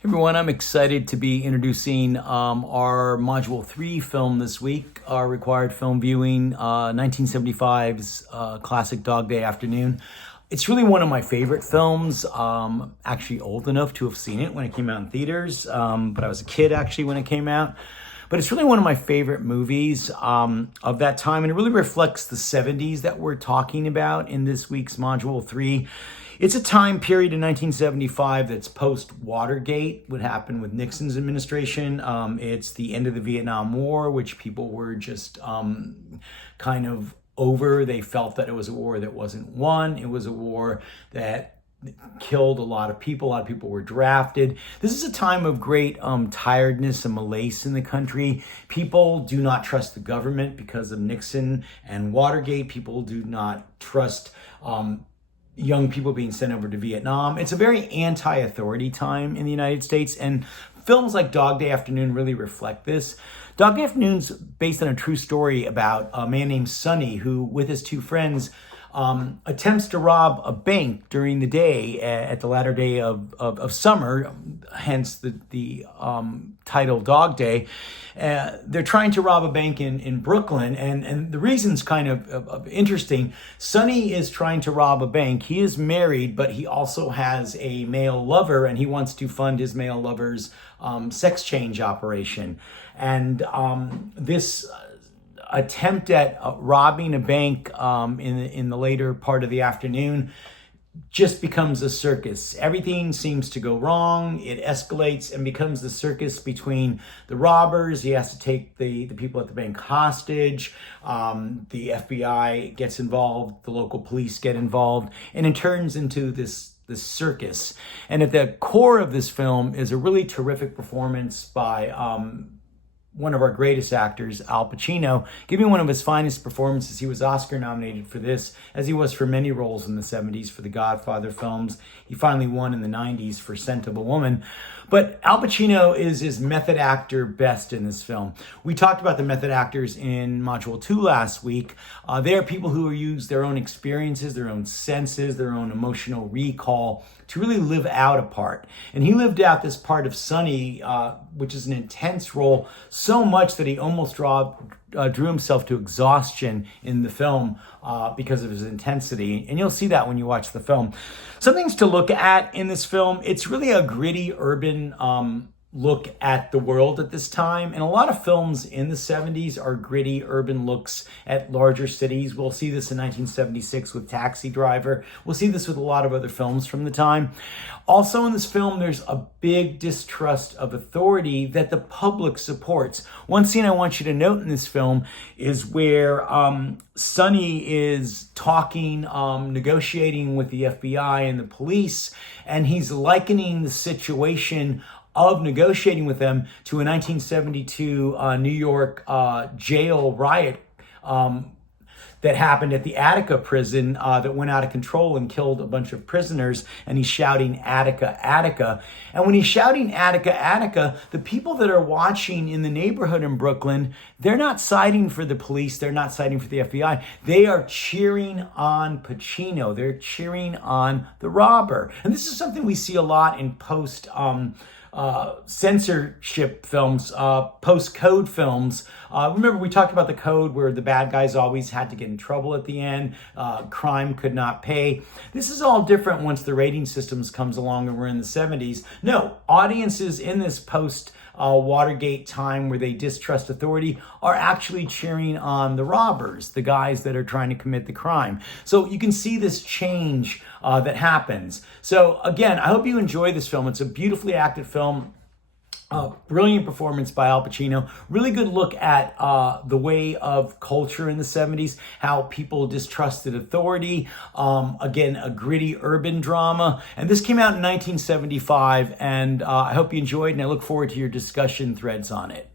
Hey everyone, I'm excited to be introducing our Module 3 film this week, our required film viewing, 1975's classic Dog Day Afternoon. It's really one of my favorite films. Actually old enough to have seen it when it came out in theaters, but I was a kid actually when it came out. But it's really one of my favorite movies of that time, and it really reflects the 70s that we're talking about in this week's Module 3. It's a time period in 1975 that's post-Watergate, what happened with Nixon's administration. It's the end of the Vietnam War, which people were just kind of over. They felt that it was a war that wasn't won. It was a war that killed a lot of people. A lot of people were drafted. This is a time of great tiredness and malaise in the country. People do not trust the government because of Nixon and Watergate. People do not trust young people being sent over to Vietnam. It's a very anti-authority time in the United States, and films like Dog Day Afternoon really reflect this. Dog Day Afternoon's based on a true story about a man named Sonny who, with his two friends, attempts to rob a bank during the day at the latter day of summer, hence the title Dog Day. They're trying to rob a bank in Brooklyn, and the reason's kind of interesting. Sonny is trying to rob a bank. He is married, but he also has a male lover, and he wants to fund his male lover's sex change operation. And this attempt at robbing a bank in the later part of the afternoon just becomes a circus. Everything seems to go wrong. It escalates and becomes the circus between the robbers. He has to take the people at the bank hostage. The FBI gets involved. The local police get involved. And it turns into this circus. And at the core of this film is a really terrific performance by one of our greatest actors, Al Pacino, giving one of his finest performances. He was Oscar nominated for this, as he was for many roles in the 70s for the Godfather films. He finally won in the 90s for Scent of a Woman. But Al Pacino is his method actor best in this film. We talked about the method actors in Module 2 last week. They are people who use their own experiences, their own senses, their own emotional recall to really live out a part. And he lived out this part of Sonny, which is an intense role, so much that he almost drew himself to exhaustion in the film because of his intensity. And you'll see that when you watch the film. Some things to look at in this film: it's really a gritty urban look at the world at this time. And a lot of films in the 70s are gritty urban looks at larger cities. We'll see this in 1976 with Taxi Driver. We'll see this with a lot of other films from the time. Also in this film, there's a big distrust of authority that the public supports. One scene I want you to note in this film is where Sonny is talking, negotiating with the FBI and the police, and he's likening the situation of negotiating with them to a 1972 New York jail riot that happened at the Attica prison that went out of control and killed a bunch of prisoners. And he's shouting, "Attica, Attica." And when he's shouting, "Attica, Attica," the people that are watching in the neighborhood in Brooklyn, they're not siding for the police. They're not siding for the FBI. They are cheering on Pacino. They're cheering on the robber. And this is something we see a lot in censorship films, post-code films. Remember, we talked about the code where the bad guys always had to get in trouble at the end. Crime could not pay. This is all different once the rating systems comes along and we're in the 70s. No, audiences in this Watergate time where they distrust authority are actually cheering on the robbers, the guys that are trying to commit the crime. So you can see this change that happens. So again, I hope you enjoy this film. It's a beautifully acted film. Brilliant performance by Al Pacino. Really good look at the way of culture in the 70s, how people distrusted authority. Again, a gritty urban drama. And this came out in 1975, and I hope you enjoyed, and I look forward to your discussion threads on it.